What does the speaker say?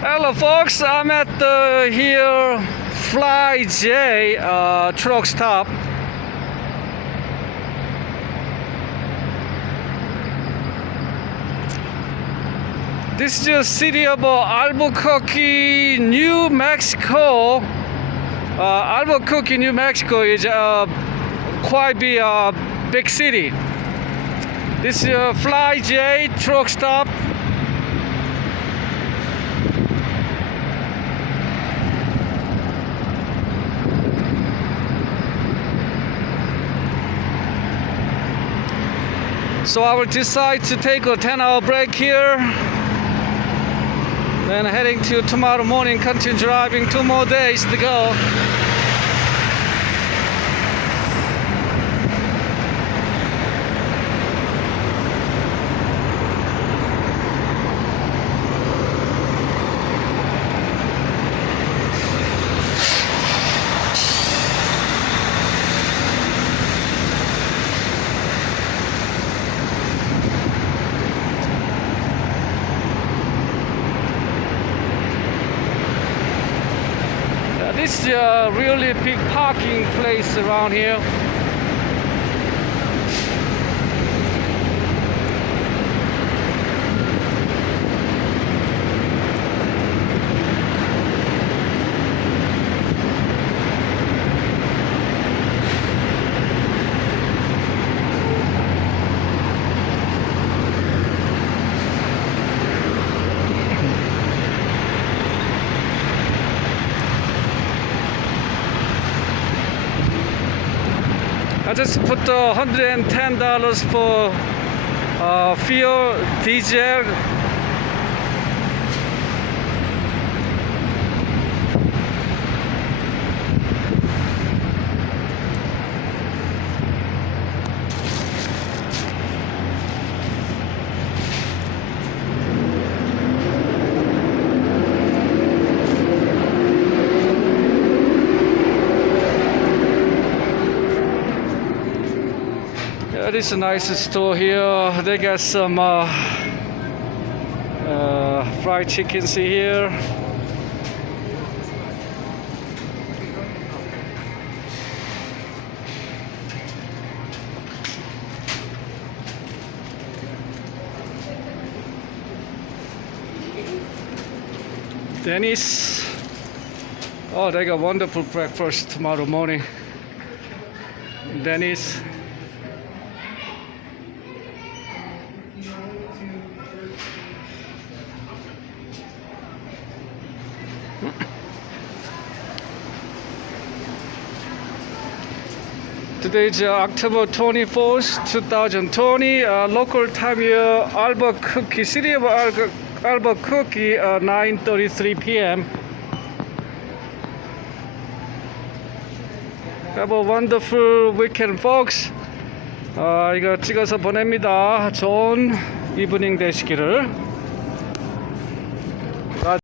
Hello folks, I'm at the here Fly J truck stop. This is the city of Albuquerque, New Mexico. Albuquerque, New Mexico is quite a big city. This is Fly J truck stop. So I will decide to take a 10-hour break here. Then heading to tomorrow morning, continue driving 2 more days to go. This is a really big parking place around here. I just put $110 for fuel, diesel. It is a nice store here. They got some fried chickens here. Denny's. Oh, they got wonderful breakfast tomorrow morning. Denny's. Today is October 24th, 2020. Local time here, Albuquerque, city of Albuquerque, 9:33 p.m. Have a wonderful weekend, folks. 이거 찍어서 보냅니다. 좋은 이브닝 되시기를.